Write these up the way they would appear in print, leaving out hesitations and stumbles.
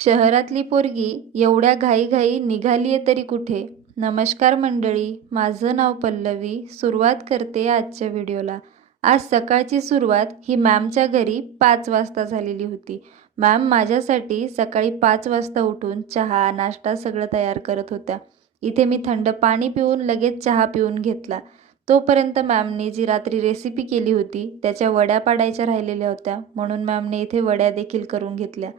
शहरातली पोरगी एवढ्या घाईघाई निघालीये तरी कुठे? नमस्कार मंडळी, माझं नाव पल्लवी. सुरुवात करते आजच्या व्हिडिओला. आज सकाळची सुरुवात ही मॅमच्या घरी 5 वाजता झालेली होती. मॅम माझ्यासाठी सकाळी 5 वाजता उठून चहा, नाश्ता सगळं तयार करत होत्या. इथे मी थंड पाणी पिऊन लगेच चहा पिऊन घेतला. तोपर्यंत मॅमने जी रात्री रेसिपी केली होती त्याच्या वड्या पाडायच्या राहिलेल्या होत्या, म्हणून मॅमने इथे वड्या देखील करून घेतल्या.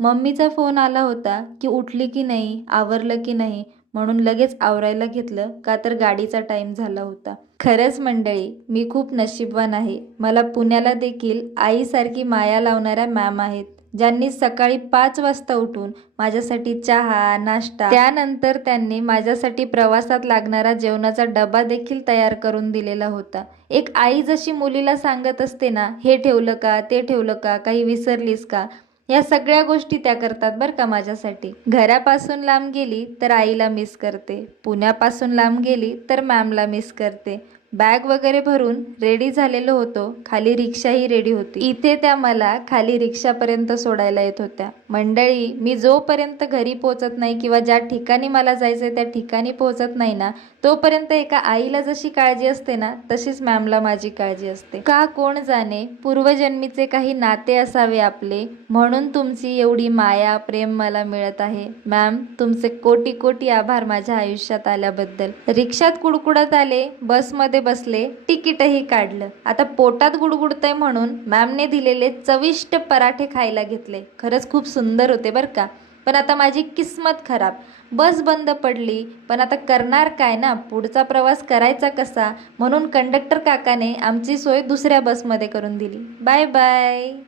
मम्मीचा फोन आला होता की उठली की नाही, आवरलं की नाही, म्हणून लगेच आवरायला घेतलं, का तर गाडीचा टाईम झाला होता. खरंच मंडळी, मी खूप नशीबवान आहे. मला पुण्याला देखील आईसारखी माया लावणाऱ्या मॅम आहेत, ज्यांनी सकाळी 5 वाजता उठून माझ्यासाठी चहा, नाश्ता, त्यानंतर त्यांनी माझ्यासाठी प्रवासात लागणारा जेवणाचा डबा देखील तयार करून दिलेला होता. एक आई जशी मुलीला सांगत असते ना, हे ठेवलं का, ते ठेवलं का, काही विसरलीस का, या सगळ्या गोष्टी त्या करतात बरं का माझ्यासाठी. घरापासून लांब गेली तर आईला मिस करते, पुण्यापासून लांब गेली तर मॅमला मिस करते. बॅग वगैरे भरून रेडी झालेलो होतो, खाली रिक्षाही रेडी होती. इथे त्या मला खाली रिक्षापर्यंत सोडायला येत होत्या. मंडळी, मी जोपर्यंत घरी पोहोचत नाही किंवा ज्या ठिकाणी मला जायचंय त्या ठिकाणी पोहोचत नाही ना, तोपर्यंत एका आईला जशी काळजी असते ना, तशीच मॅमला माझी काळजी असते. का कोण जाणे, पूर्वजन्मीचे काही नाते असावे आपले, म्हणून तुमची एवढी माया प्रेम मला मिळत आहे. मॅम, तुमचे कोटी कोटी आभार माझ्या आयुष्यात आल्याबद्दल. रिक्षात कुडकुडत आले, बसमध्ये बसले, तिकीटही काढलं. आता पोटात गुडगुडतंय म्हणून मॅमने दिलेले चविष्ट पराठे खायला घेतले. खरंच खूप सुंदर होते बरं का. पण आता माझी किस्मत खराब, बस बंद पडली. पण आता करणार काय ना, पुढचा प्रवास करायचा कसा, म्हणून कंडक्टर काकाने आमची सोय दुसऱ्या बसमध्ये करून दिली. Bye bye.